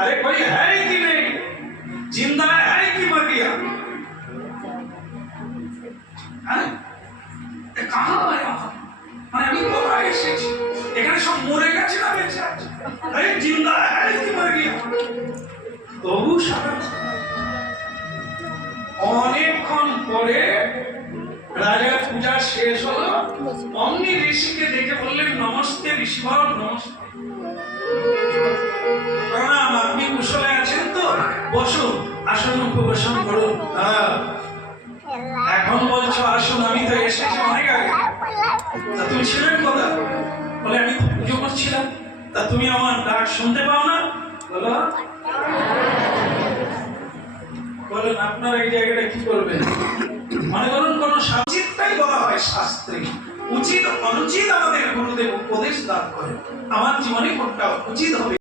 अरे कोई है कि नहीं, जिंदा है कि मर गया? कहाँ आया মানে আমি কোথায় এসেছি? এখানে সব মরে গেছে না বেঁচে আছে? আরে জিন্দা है कि मर गया? তবু সারা অনেকক্ষণ পরে রাজার পূজা শেষ হলো। অমনি ঋষিকে দেখে বললেন, নমস্তে ঋষিবর, নমস্তে, প্রণাম, আপনি কুশলে আছেন তো? বসুন, আসন উপবেশন করুন। এখন বলছো আসুন, আমি তো এসেছি অনেক আগে। তা তুমি ছিলেন কোথায়? বলে আমি তো পুজো করছিলাম। তা তুমি আমার ডাক শুনতে পাও না? বলো বলেন আপনার এই জায়গাটা কি করবেন? মনে করুন কোন উচিতটাই বলা হয় শাস্ত্রে, উচিত অনুচিত আমাদের গুরুদেব উপদেশ দান করে। আমার জীবনে কোনটা উচিত হবে